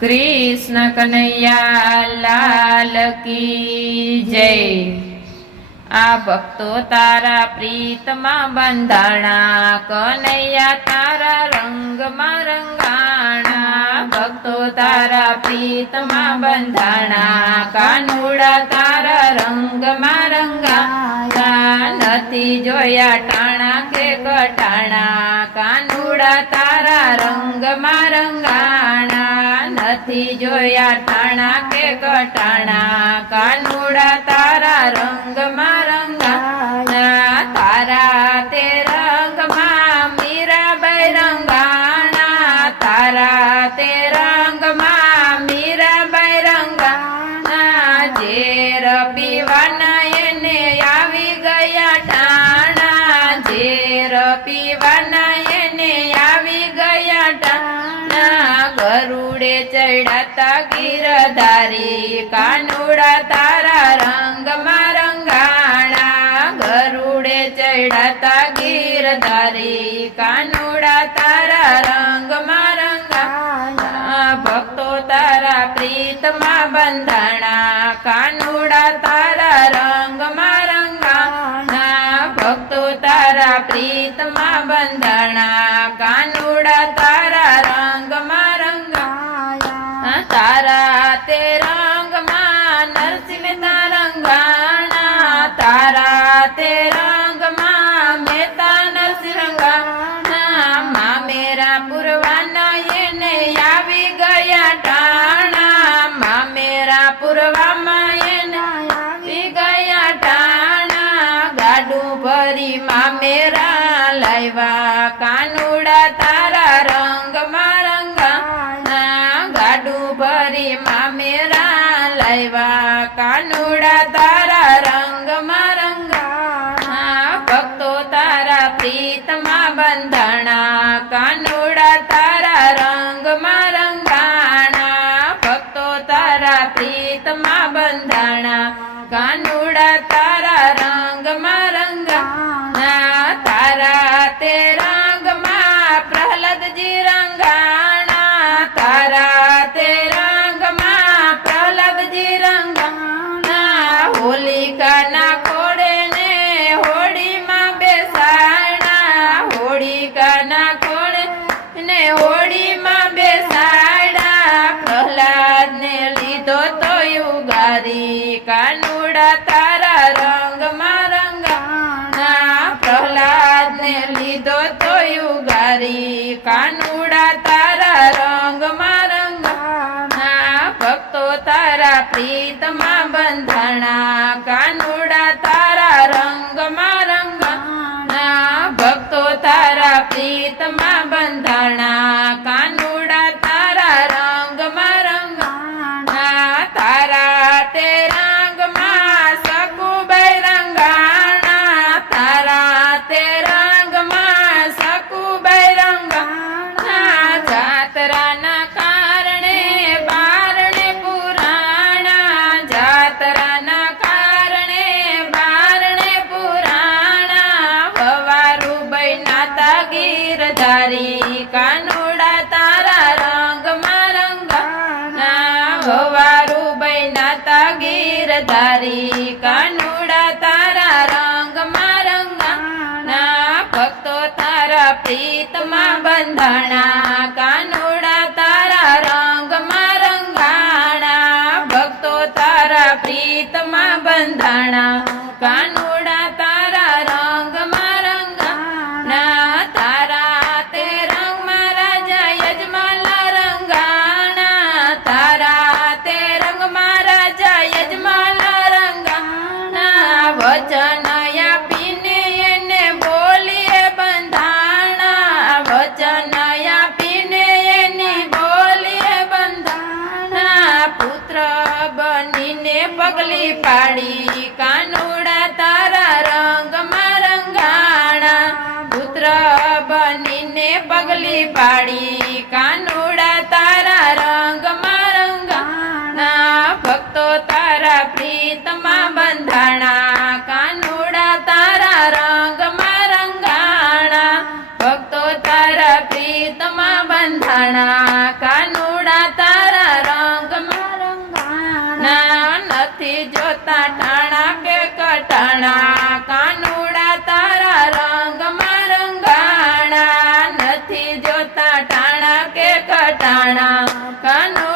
कृष्ण कन्हैया लाल की जय। आ भक्तो तारा प्रीतमा बंधाणा, कन्हैया तारा रंगमा रंगाणा। भक्तो तारा प्रीतमा बंधाणा, कानुड़ा तारा रंगमा रंगाणा। नथी जोया टाणा के कटाणा, कानुड़ा तारा रंगमा रंगाणा। नथी जोया टाणा के कटाणा, कानुड़ा तारा रंगमा रंगाणा। तारा ते रंगमा मीराबाई रंगाणा, तारा ते रंगमा मीराबाई रंगाणा। झेर पीवाना एने आवी गया टाणा, झेर पीवाना एने आवी गया टाणा। गरुड़े चढ़ाता गिरधारी, कानुड़ा तारा रंगमा रंगाणा। गरुड़े चढ़ाता गिरधारी, कानुड़ा तारा रंगमा रंगाणा। भक्तो तारा प्रीतमा बंधाणा, कानुड़ा तारा रंगमा रंगाणा। भक्तो तारा प्रीतमा बंधाणा, कानुड़ा तारा रंगमा रंगाणा। तारा ते रंगमा नरसिंह रंगाणा, तारा ते रंगमा मेहता नरसिंह रंगाणा। मामेरा पुरवाना एने आवी गया टाणा, मामेरा पुरवामा एने आवी गया टाणा। गाडू भरी मामेरा लायवा, कानुड़ा तारा रंगमा रंगाणा। गाडू भरी मामेरा लायवा, कानुड़ा तारा रंगमा रंगाणा। भक्तो तारा प्रीतमा बंधाणा, कानुड़ा तारा रंगमा रंगाणा। भक्तो तारा प्रीतमा बंधाणा, कानुड़ा तारा रंगमा रंगाणा। तारा ते रंगमा प्रहलाद जी रंगाणा, तारा ते रंगमा प्रहलाद जी रंगाणा। होलिका ना खोड़े ने होड़ी मां बेसाड़ा, होलिका ना खोड़े ने होड़ी मां बेसाड़ा। प्रहलाद ने लीधो तो युगारी, कानुड़ा तारा रंगमा रंगाणा। प्रहलाद ने लीधो तो युगारी, कानुड़ा तारा रंगमा रंगाणा। भक्तो तारा प्रीतमा बंधाणा, कानुड़ा तारा रंगमा रंगाणा। भक्तो तारा प्रीतमा बंधाणा, कानुड़ा तारा रंगमा रंगाणा। तारा ते रंगमा सकुबाई रंगाणा, तारा ते रंगमा सकुबाई रंगाणा। जातरा ना कारणे बारणे पुराणा, जातरा ना कारणे बारणे पुराणा। ववारू बैनाता गिरधारी, कानुड़ा तारा रंगमा रंगाणा। ववारू बैनाता गिरधारी, कानुड़ा तारा रंगमा रंगाणा। भक्तो तारा प्रीतमा बंधाणा, कानुड़ा तारा रंगमा रंगाणा। भक्तो तारा प्रीतमा बंधाणा, कानुड़ा तारा रंगमा रंगाणा। तारा ते रंगमा राजा यजमाला रंगाणा, तारा ते रंगमा राजा यजमाला रंगाणा। वचन आपीने एने बोलिए बंधाणा, वचन आपीने एने बोलिए बंधाणा। पुत्र बनीने पगली पाड़ी, कानुड़ा तारा रंगमा रंगाणा। पुत्र बनीने पगली पाड़ी, कानुड़ा तारा रंगमा रंगाणा। भक्तो तारा प्रीतमा बंधाणा, कानुड़ा तारा रंगमा रंगाणा। भक्तो तारा प्रीतमा बंधाणा, कानुड़ा तारा જોતા ટાણા કે કટાણા કાનુડા તારા રંગમાં રંગાણા નથી જોતા ટાણા કે કટાણા કાનુડા